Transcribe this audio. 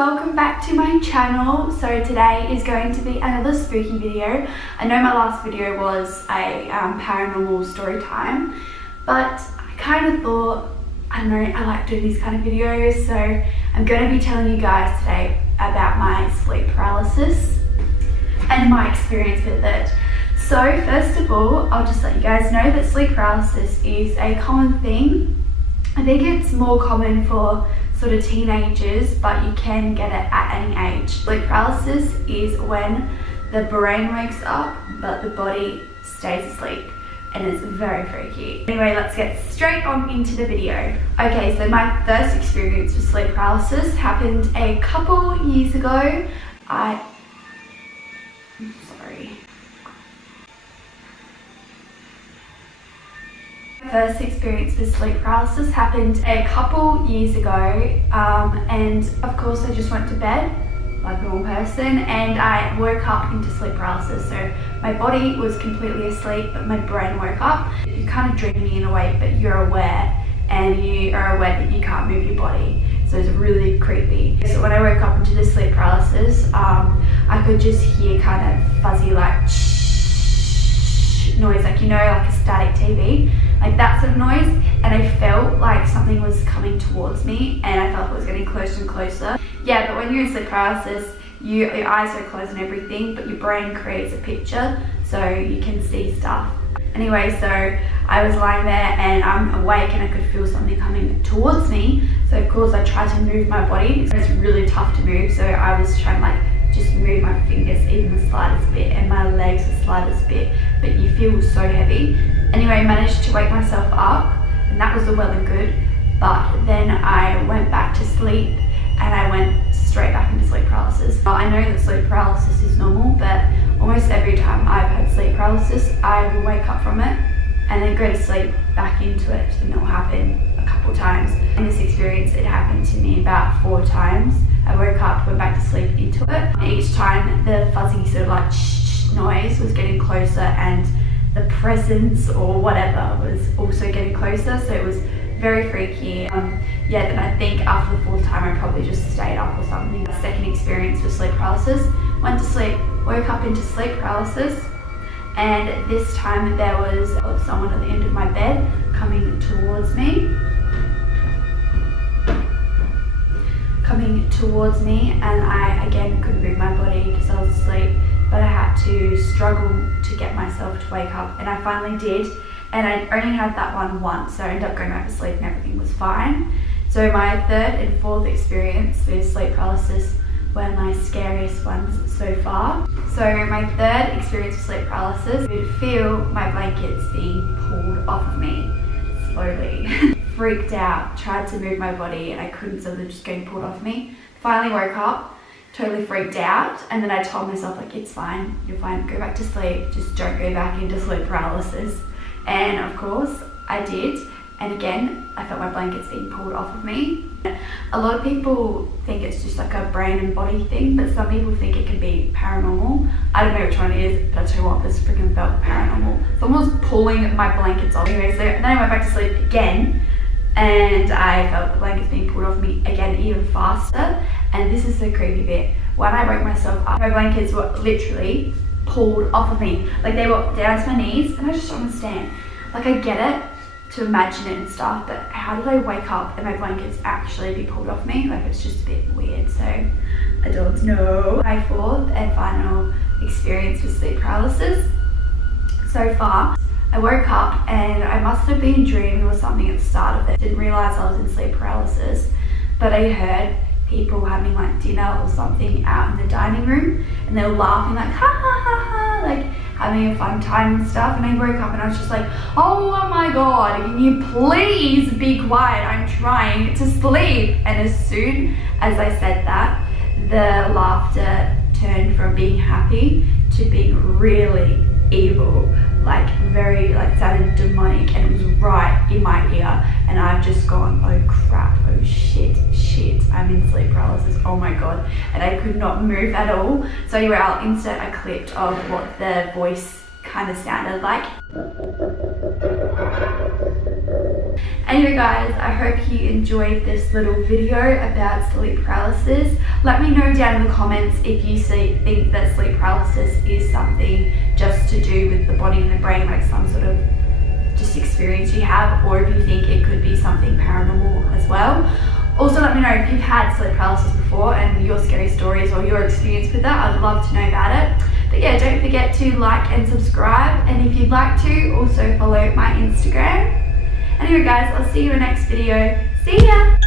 welcome back to my channel. So today is going to be another spooky video. I know my last video was a paranormal story time, but I kind of thought, I don't know, I like doing these kind of videos, so I'm going to be telling you guys today about my sleep paralysis and my experience with it. So first of all, I'll just let you guys know that sleep paralysis is a common thing. I think it's more common for sort of teenagers, but you can get it at any age. Sleep paralysis is when the brain wakes up but the body stays asleep, and it's very freaky. Anyway, let's get straight on into the video. Okay, so my first experience with sleep paralysis happened a couple years ago. First experience with sleep paralysis happened a couple years ago, and of course I just went to bed like a normal person, and I woke up into sleep paralysis. So my body was completely asleep but my brain woke up. You're kind of dreaming in a way, but you're aware, and you are aware that you can't move your body, so it's really creepy. So when I woke up into the sleep paralysis, I could just hear kind of fuzzy like noise, like, you know, like a static TV, like that sort of noise, and I felt like something was coming towards me, and I felt it was getting closer and closer. Yeah, but when you're in sleep paralysis, your eyes are closed and everything, but your brain creates a picture so you can see stuff. Anyway, so I was lying there and I'm awake and I could feel something coming towards me, so of course I tried to move my body. It's really tough to move, so I was trying to like just move my fingers even the slightest bit, and my legs the slightest bit, but you feel so heavy. Anyway, I managed to wake myself up, and that was all well and good, but then I went back to sleep and I went straight back into sleep paralysis. I know that sleep paralysis is normal, but almost every time I've had sleep paralysis, I will wake up from it and then go to sleep back into it, and it will happen a couple times. In this experience, it happened to me about 4 times. I woke up, went back to sleep into it. Each time the fuzzy sort of like noise was getting closer, and the presence or whatever was also getting closer, so it was very freaky. Yeah, then I think after the 4th time I probably just stayed up or something. The second experience with sleep paralysis, went to sleep, woke up into sleep paralysis, and this time there was someone at the end of my bed coming towards me, and I again couldn't move my body because I was asleep, but I had to struggle to get myself to wake up, and I finally did, and I only had that one once, so I ended up going back to sleep and everything was fine. So my 3rd and 4th experience with sleep paralysis were my scariest ones so far. So my 3rd experience with sleep paralysis, I could feel my blankets being pulled off of me slowly. Freaked out, tried to move my body and I couldn't, so they're just getting pulled off me. Finally woke up, totally freaked out, and then I told myself like, it's fine, you're fine, go back to sleep, just don't go back into sleep paralysis. And of course I did, and again I felt my blankets being pulled off of me. A lot of people think it's just like a brain and body thing, but some people think it can be paranormal. I don't know which one it is, but I tell you what, this freaking felt paranormal. Someone was pulling my blankets off. Anyway, so then I went back to sleep again, and I felt the blankets being pulled off me again even faster. And this is the creepy bit. When I woke myself up, my blankets were literally pulled off of me. Like they were down to my knees, and I just don't understand. Like I get it to imagine it and stuff, but how did I wake up and my blankets actually be pulled off me? Like it's just a bit weird, so I don't know. My 4th and final experience with sleep paralysis so far, I woke up and I must have been dreaming or something at the start of it. Didn't realise I was in sleep paralysis, but I heard people having like dinner or something out in the dining room, and they were laughing like ha ha ha ha, like having a fun time and stuff. And I woke up and I was just like, oh my god, can you please be quiet, I'm trying to sleep. And as soon as I said that, the laughter turned from being happy to being really evil, like very, like sounded demonic, and it was right in my ear, and I've just gone, oh crap, oh shit, I'm in sleep paralysis, oh my god, and I could not move at all. So anyway, I'll insert a clip of what the voice kind of sounded like. Anyway guys, I hope you enjoyed this little video about sleep paralysis. Let me know down in the comments if you think that sleep paralysis is something just to do with the body and the brain, like some sort of just experience you have, or if you think it could be something paranormal as well. Also, let me know if you've had sleep paralysis before and your scary stories or your experience with that. I'd love to know about it. But yeah, don't forget to like and subscribe, and if you'd like to, also follow my Instagram. Anyway guys, I'll see you in the next video. See ya!